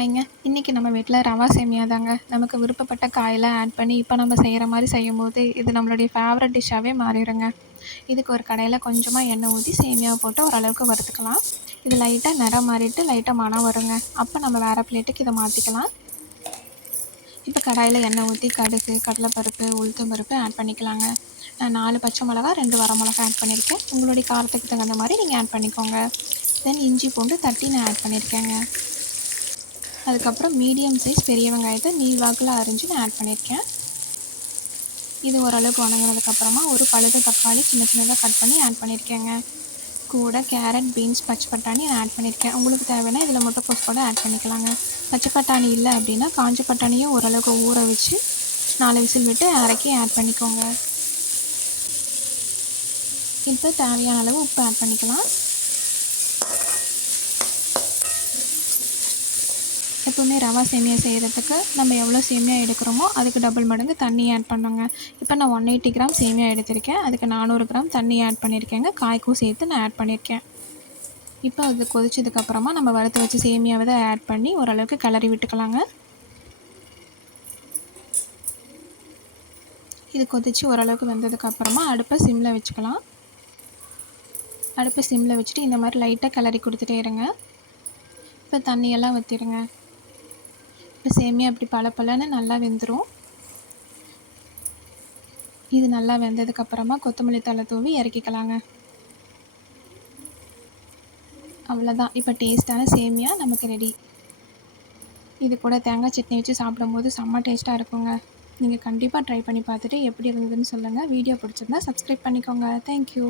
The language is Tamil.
ஹாய்ங்க. இன்றைக்கி நம்ம வீட்டில் ரவா சேமியா தாங்க. நமக்கு விருப்பப்பட்ட காயெல்லாம் ஆட் பண்ணி இப்போ நம்ம செய்கிற மாதிரி செய்யும்போது இது நம்மளுடைய ஃபேவரட் டிஷ்ஷாகவே மாறிடுங்க. இதுக்கு ஒரு கடாயில் கொஞ்சமாக எண்ணெய் ஊற்றி சேமியாவை போட்டு ஓரளவுக்கு வறுத்துக்கலாம். இது லைட்டாக நிறம் மாறிட்டு லைட்டாக மணம் வருங்க. அப்போ நம்ம வேறு பிளேட்டுக்கு இதை மாற்றிக்கலாம். இப்போ கடாயில் எண்ணெய் ஊற்றி கடுகு, கடலைப்பருப்பு, உளுத்தம் பருப்பு ஆட் பண்ணிக்கலாங்க. நான் 4 பச்சை மிளகா 2 வரமிளகா ஆட் பண்ணியிருக்கேன். உங்களுடைய காரத்துக்கு தகுந்த மாதிரி நீங்கள் ஆட் பண்ணிக்கோங்க. தென் இஞ்சி பூண்டு தட்டி நான் ஆட் பண்ணியிருக்கேங்க. அதுக்கப்புறம் மீடியம் சைஸ் பெரிய வெங்காயத்தை நீள்வாக்கில் அரிஞ்சு நான் ஆட் பண்ணியிருக்கேன். இது ஓரளவுக்கு வணங்கினதுக்கப்புறமா ஒரு பழுத்த தக்காளி சின்ன சின்னதாக கட் பண்ணி ஆட் பண்ணியிருக்கேங்க. கூட கேரட், பீன்ஸ், பச்சை பட்டாணி நான் ஆட் பண்ணியிருக்கேன். உங்களுக்கு தேவைன்னா இதில் முட்டைக்கோஸ் கூட ஆட் பண்ணிக்கலாங்க. பச்சை பட்டாணி இல்லை அப்படின்னா காஞ்ச பட்டாணியும் ஓரளவுக்கு ஊற வச்சு 4 விசில் விட்டு இறக்கி ஆட் பண்ணிக்கோங்க. இப்போ தேவையான அளவு உப்பு ஆட் பண்ணிக்கலாம். எப்போவுமே ரவா சேமியா செய்கிறதுக்கு நம்ம எவ்வளோ சேமியா எடுக்கிறோமோ அதுக்கு டபுள் மடங்கு தண்ணி ஆட் பண்ணுங்க. இப்போ நான் 180 கிராம் சேமியா எடுத்திருக்கேன். அதுக்கு 400 கிராம் தண்ணி ஆட் பண்ணியிருக்கேங்க. காய்க்கும் சேர்த்து நான் ஆட் பண்ணியிருக்கேன். இப்போ அது கொதிச்சதுக்கப்புறமா நம்ம வறுத்து வச்சு சேமியாவை தான் ஆட் பண்ணி ஓரளவுக்கு கிளறி விட்டுக்கலாங்க. இது கொதித்து ஓரளவுக்கு வெந்ததுக்கப்புறமா அடுப்பை சிம்மில் வச்சுக்கலாம். அடுப்பை சிம்மில் வச்சுட்டு இந்த மாதிரி லைட்டாக கிளறி கொடுத்துட்டே இருங்க. இப்போ தண்ணியெல்லாம் ஊற்றிடுங்க. இப்போ சேமியா அப்படி பலன்னு நல்லா வெந்துடும். இது நல்லா வெந்ததுக்கப்புறமா கொத்தமல்லி தழை தூவி இறக்கிக்கலாங்க. அவ்வளோதான். இப்போ டேஸ்ட்டான சேமியா நமக்கு ரெடி. இது கூட தேங்காய் சட்னி வச்சு சாப்பிடும்போது செம்ம டேஸ்ட்டாக இருக்குங்க. நீங்கள் கண்டிப்பாக ட்ரை பண்ணி பார்த்துட்டு எப்படி இருந்ததுன்னு சொல்லுங்கள். வீடியோ பிடிச்சிருந்தா சப்ஸ்கிரைப் பண்ணிக்கோங்க. தேங்க்யூ.